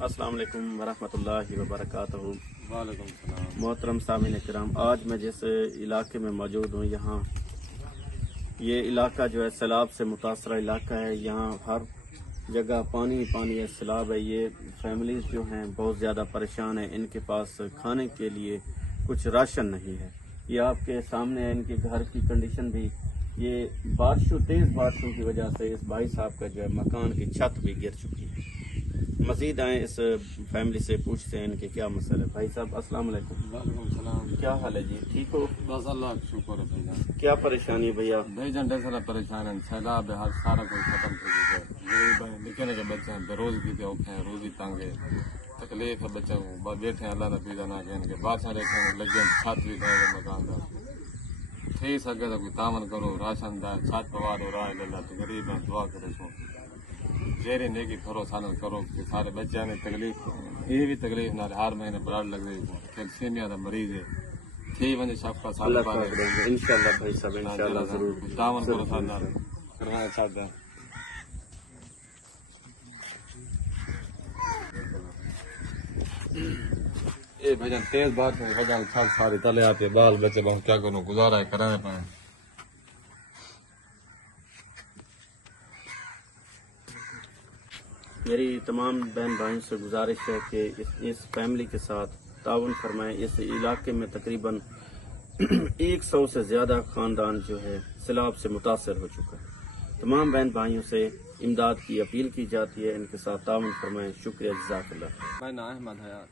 अस्सलाम वालेकुम वरहमतुल्लाहि वबरकातुहू। वालेकुम सलाम। मोहतरम सामीन किराम, आज मैं जिस इलाके में मौजूद हूँ, यहाँ ये इलाका जो है सैलाब से मुतासरा इलाका है। यहाँ हर जगह पानी ही पानी है, सैलाब है। ये फैमिलीज जो हैं बहुत ज़्यादा परेशान हैं। इनके पास खाने के लिए कुछ राशन नहीं है। ये आपके सामने है इनके घर की कंडीशन भी। ये तेज़ बारिशों की वजह से इस भाई साहब का जो है मकान की छत भी गिर चुकी है। मजीद आए इस फैमिली से पूछते हैं इनके क्या मसला है। भाई साहब अस्सलाम वालेकुम। वालेकुम सलाम। क्या हाल है जी, ठीक हो? बस अल्लाह का शुक्र है भैया। क्या परेशानी है भैया? भाई झंडे से परेशान है, सैलाब है, हर सारा कुछ खत्म हो चुका है। गरीब है, निके निके बच्चे हैं, बेरोजगी के औखे हैं, रोजी तंग है, तकलीफ है बच्चों को। बैठे हैं अल्लाह ने पीदा ना के इनके बादशाह देखे लगे छत भी दे मकान का थी सके तो कोई तामन करो, राशन दा छत पवा दो, राह अल्लाह तो गरीब है, दुआ करो सो जेरी नेकी करो, सानत करो कि सारे बच्चे ने तकलीफ, ये भी तकलीफ ना हर महीने ब्लड लग रही है, कैल्शियमिया का मरीज है थी वंजे सबका साल इंशाल्लाह भाई साहब, इंशाल्लाह जरूर तामन करो, साथ करवाना चाहते हैं। ये भजन तेज बात है, भजन छत सारी तले आते बाल बच्चे बहुत क्या करूं, गुजारा है कराने पाए। मेरी तमाम बहन भाइयों से गुजारिश है कि इस फैमिली के साथ ताउन फरमाएं। इस इलाके में तकरीबन 100 से ज़्यादा ख़ानदान जो है सैलाब से मुतासर हो चुका है। तमाम बहन भाइयों से इमदाद की अपील की जाती है, इनके साथ ताउन फरमाएं। शुक्रिया, जज़ाकल्लाह। मैं ना अहमद हयात।